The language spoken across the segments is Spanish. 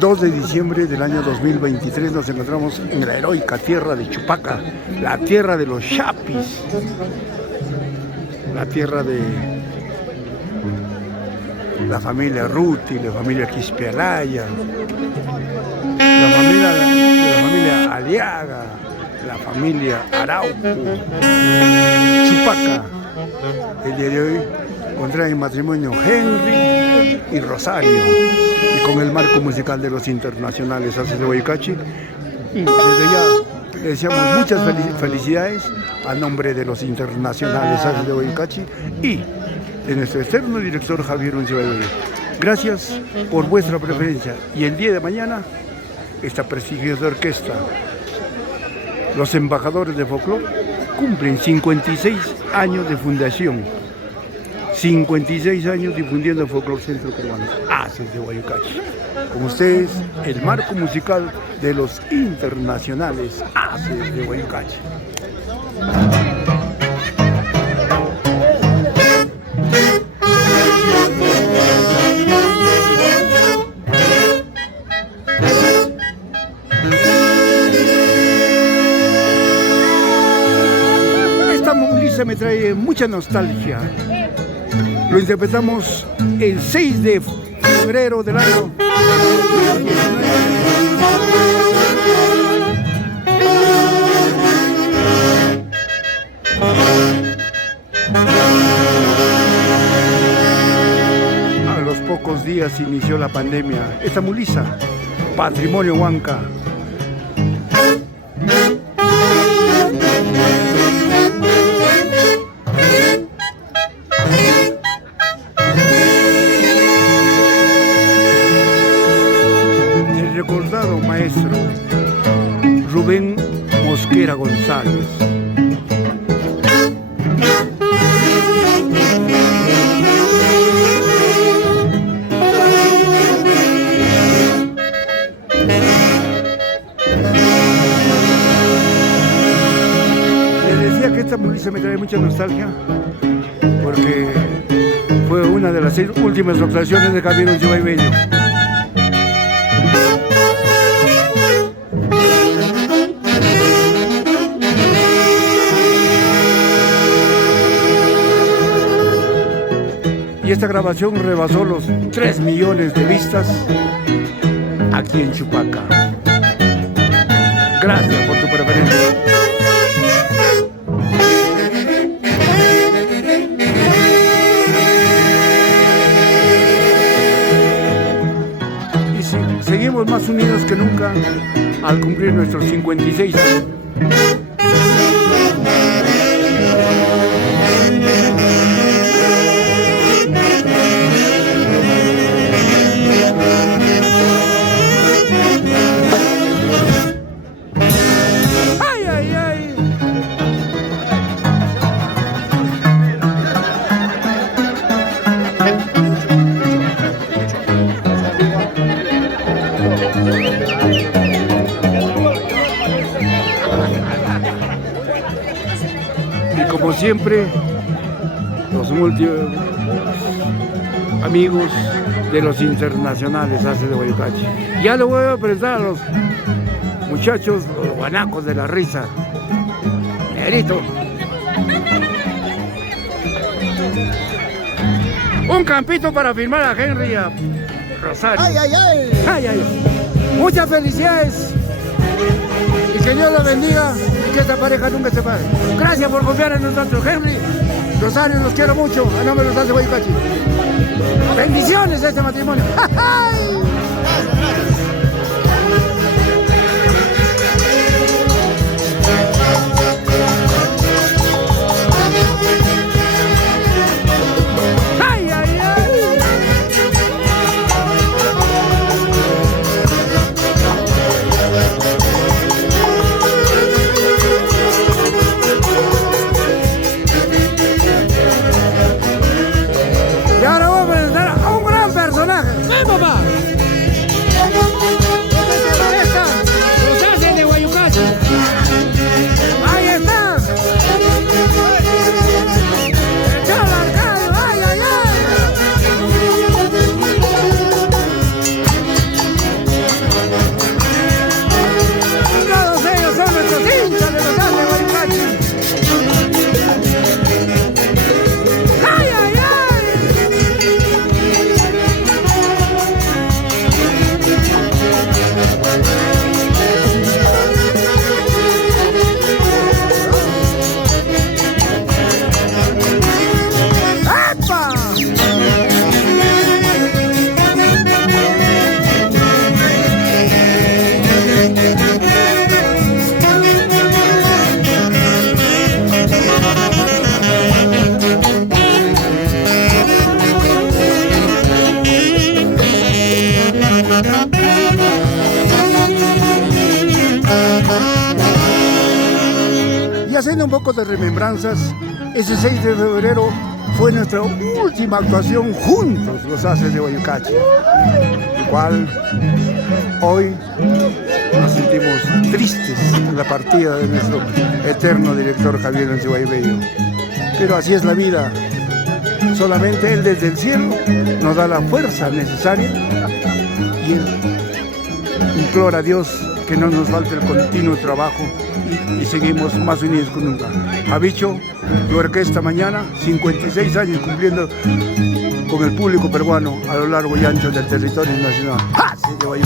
2 de diciembre del año 2023 nos encontramos en la heroica tierra de Chupaca, la tierra de los Chapis, la tierra de la familia Ruti, la familia Quispialaya, la familia Aliaga, la familia Arauco, Chupaca. El día de hoy contrae en matrimonio Henry y Rosario, y con el marco musical de los internacionales Ases de Guayucachi. Desde ya le deseamos muchas felicidades a nombre de los internacionales Ases de Guayucachi y de nuestro externo director Javier Uncibayoyo. Gracias por vuestra preferencia, y el día de mañana esta prestigiosa orquesta, los embajadores de folclore, cumplen 56 años de fundación. 56 años difundiendo el folclore centro peruano, Ases de Guayucachi. Con ustedes, el marco musical de los internacionales Ases de Guayucachi. Esta moviliza me trae mucha nostalgia. Lo interpretamos el 6 de febrero del año 2019. A los pocos días inició la pandemia. Esta mulisa, Patrimonio Huanca. Recordado maestro Rubén Mosquera González. Le decía que esta mulisa me trae mucha nostalgia porque fue una de las últimas actuaciones de Javier Uncibayoyo. Y esta grabación rebasó los 3 millones de vistas aquí en Chupaca. Gracias por tu preferencia. Y seguimos más unidos que nunca al cumplir nuestros 56 años. Y como siempre, los amigos de los internacionales Ases de Guayucachi. Ya le voy a presentar a los muchachos, los guanacos de la risa. Negrito. Un campito para firmar a Henry y a Rosario. ¡Ay, ay, ay! ¡Ay, ay! Muchas felicidades y que Dios los bendiga y que esta pareja nunca se pare. Gracias por confiar en nosotros, Henry. Rosario, los quiero mucho. A nombre de los Ases de Guayucachi. Bendiciones a este matrimonio. Y ahora vamos a presentar a un gran personaje. ¡Ven, papá! haciendo un poco de remembranzas, ese 6 de febrero fue nuestra última actuación juntos, los Haces de Huaycachi, igual hoy nos sentimos tristes en la partida de nuestro eterno director Javier Encibay Bello. Pero así es la vida. Solamente Él desde el cielo nos da la fuerza necesaria y Él implora a Dios que no nos falte el continuo trabajo y seguimos más unidos que nunca. Javicho, tu orquesta mañana, 56 años cumpliendo con el público peruano a lo largo y ancho del territorio nacional. ¡Ja! Se lleva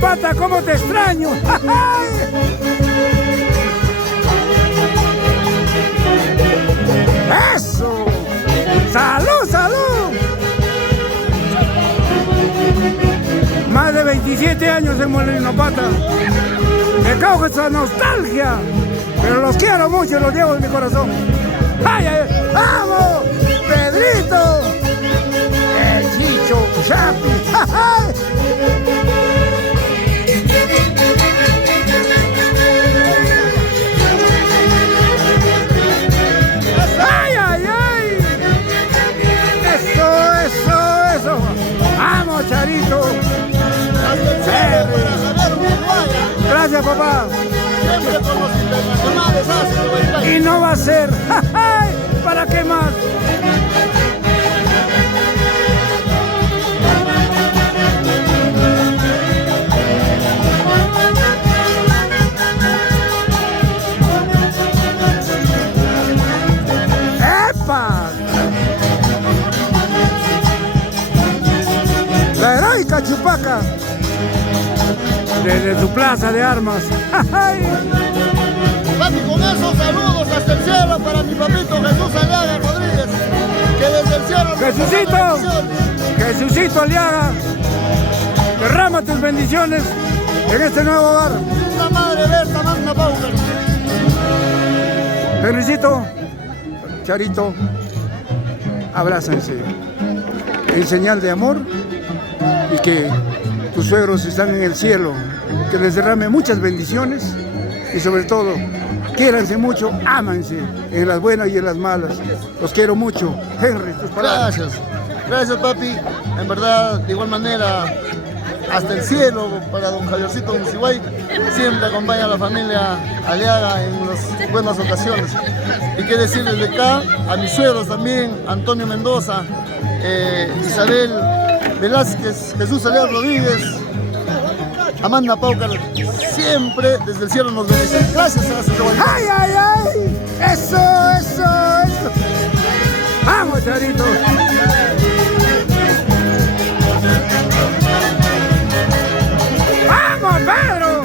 Pata, ¿cómo te extraño? ¡Eso! ¡Salud, salud! Más de 27 años en Molino Pata. Me causa esa nostalgia, pero los quiero mucho, los llevo en mi corazón. ¡Ay, ay! ¡Vamos! ¡Pedrito! ¡El Chicho Chapi! ¡Ay! ¡Vamos, Charito! Gracias, papá. Siempre con los internacionales Haces. Y no va a ser. ¿Para qué más? ¡Epa! La heroica Chupaca, desde su plaza de armas. Papi, con esos saludos hasta el cielo para mi papito Jesús Aliaga Rodríguez, que desde el cielo... Jesucito Aliaga, derrama tus bendiciones en este nuevo hogar. La madre Berta, Magna Paucar. Henricito, Charito, abrácense en señal de amor y que tus suegros están en el cielo, que les derrame muchas bendiciones y sobre todo, quiéranse mucho, ámanse en las buenas y en las malas. Los quiero mucho. Henry, tus palabras. Gracias papi, en verdad de igual manera hasta el cielo para don Javiercito Encibay, siempre acompaña a la familia Aliaga en las buenas ocasiones. Y qué decir desde acá a mis suegros también, Antonio Mendoza, Isabel Velázquez, Jesús Aliaga Rodríguez, Amanda Paucar, siempre desde el cielo nos bendicen. Gracias a su ¡Ay, ay, ay! ¡Eso, eso, eso! ¡Vamos, Charito! ¡Vamos, Pedro!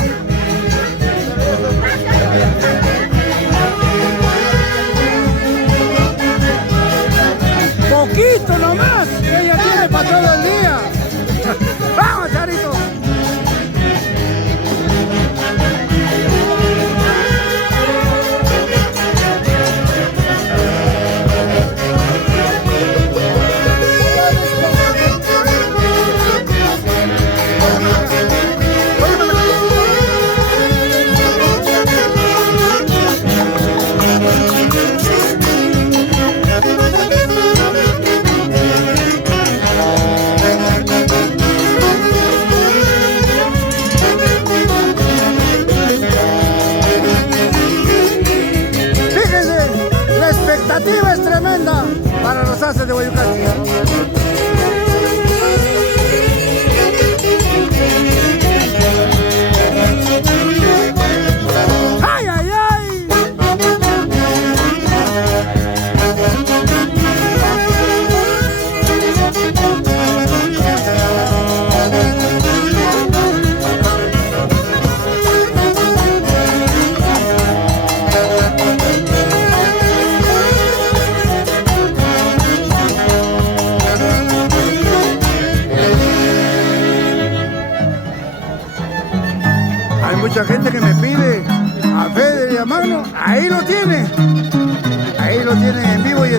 Poquito nomás, que ella tiene para todo el día. ¡Vamos, Charito! La expectativa es tremenda para los Haces de Huaycachi. ¡Ay, ay, ay!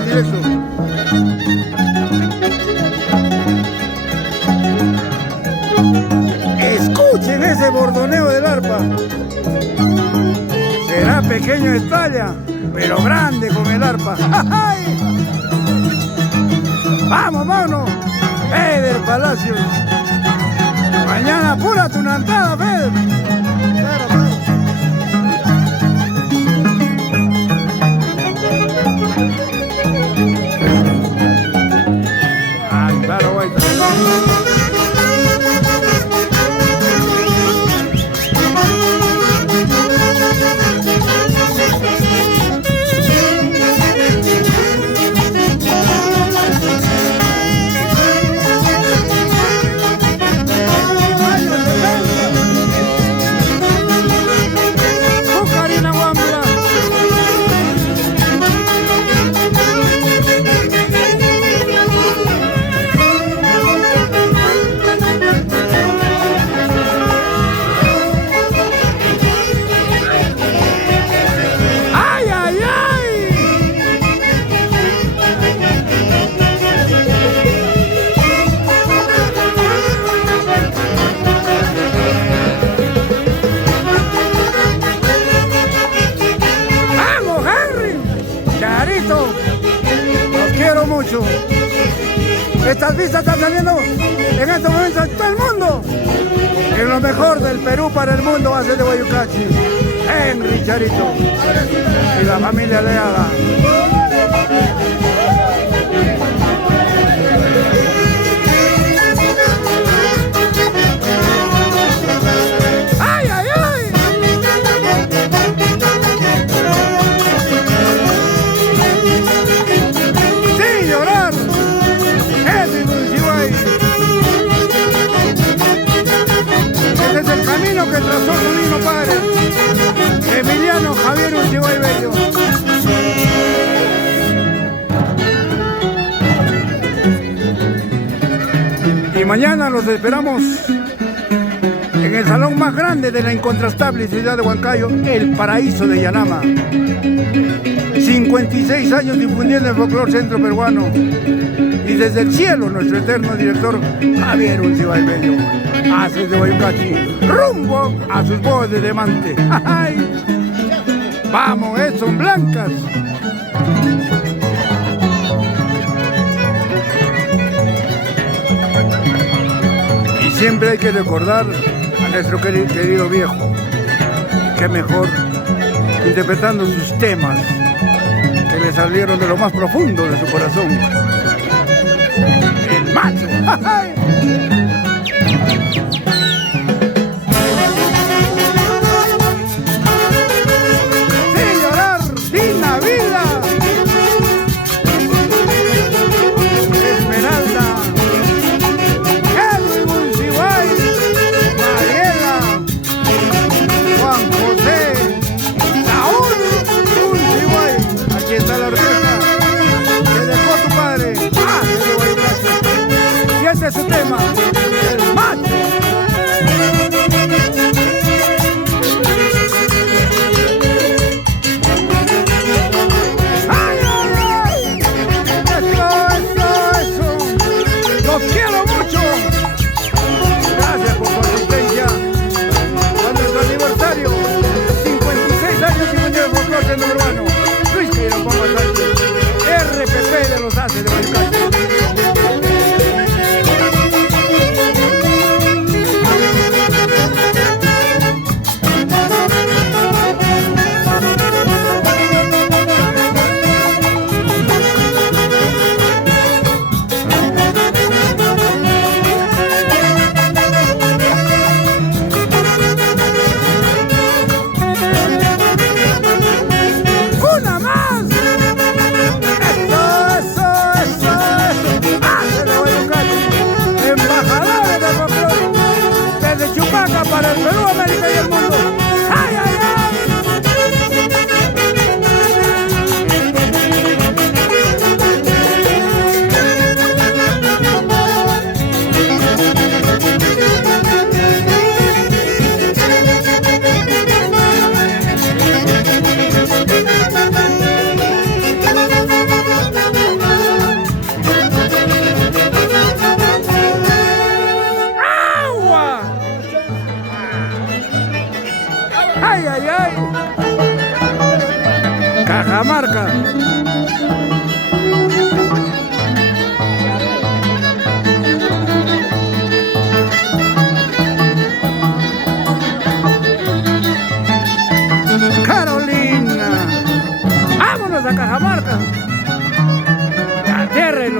en directo. Escuchen ese bordoneo del arpa. Será pequeño de talla, pero grande con el arpa. ¡Ay! ¡Vamos, mano! Feder Palacios. Mañana pura tunantada, Feder. Claro, claro. Ay, claro, güey. Los quiero mucho. Estas vistas están saliendo en estos momentos en todo el mundo. En lo mejor del Perú para el mundo hace de Guayucachi. Henry Charito y la familia Leada. El camino que trazó su divino padre, Emiliano Javier Uncibay Bello. Y mañana los esperamos en el salón más grande de la incontrastable ciudad de Huancayo, el paraíso de Yanama. 56 años difundiendo el folclore centro peruano. Y desde el cielo, nuestro eterno director, Javier Uncibay Bello, hace de Guayucachi rumbo a sus bodas de diamante. ¡Ay! ¡Vamos, son blancas! Y siempre hay que recordar a nuestro querido viejo. Qué mejor interpretando sus temas que le salieron de lo más profundo de su corazón. El macho. ¡Ay! Ese es su tema, el macho. ¡Ay, ay, ay! Eso. Los quiero mucho. Gracias por su asistencia a nuestro aniversario. 56 años y medio de folclore peruano. Luis Quirón Sánchez, RPP de los Haces de Guayucachi. Eso.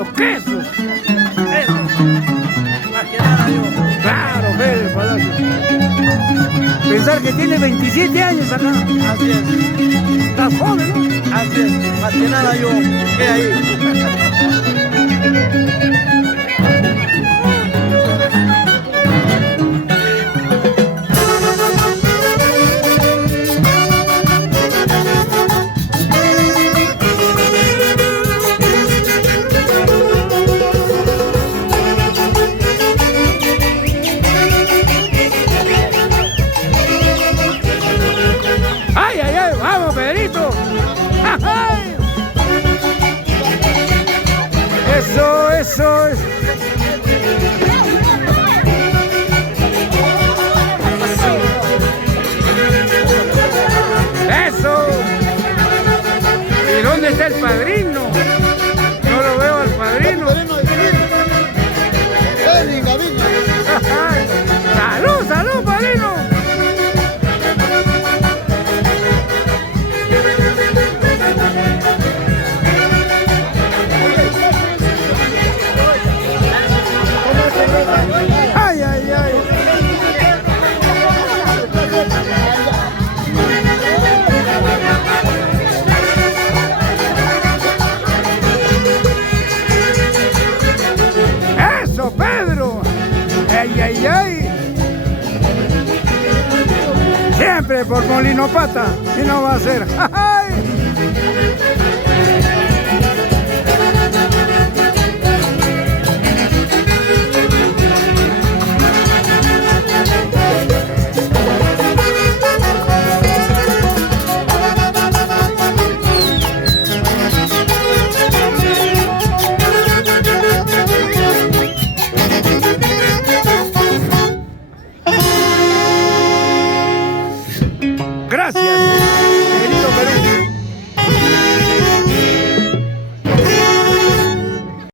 los quesos. Eso. Más que nada yo. Claro, Fede Palacio. Pensar que tiene 27 años acá. Así es. Estás joven, ¿no? Así es. Más que nada yo. ¿Qué ahí? ¡Ay, ay, ay! ¡Vamos, Pedrito! ¡Ay! Eso es. ¡Eso! ¿Y dónde está el padrino? No lo veo al padrino. ¡Salud, salud, padrino! ¡Ay, ay, ay! ¡Eso, Pedro! ¡Ay, ay, ay! Siempre por Molino Pata, y no va a ser. ¡Ay!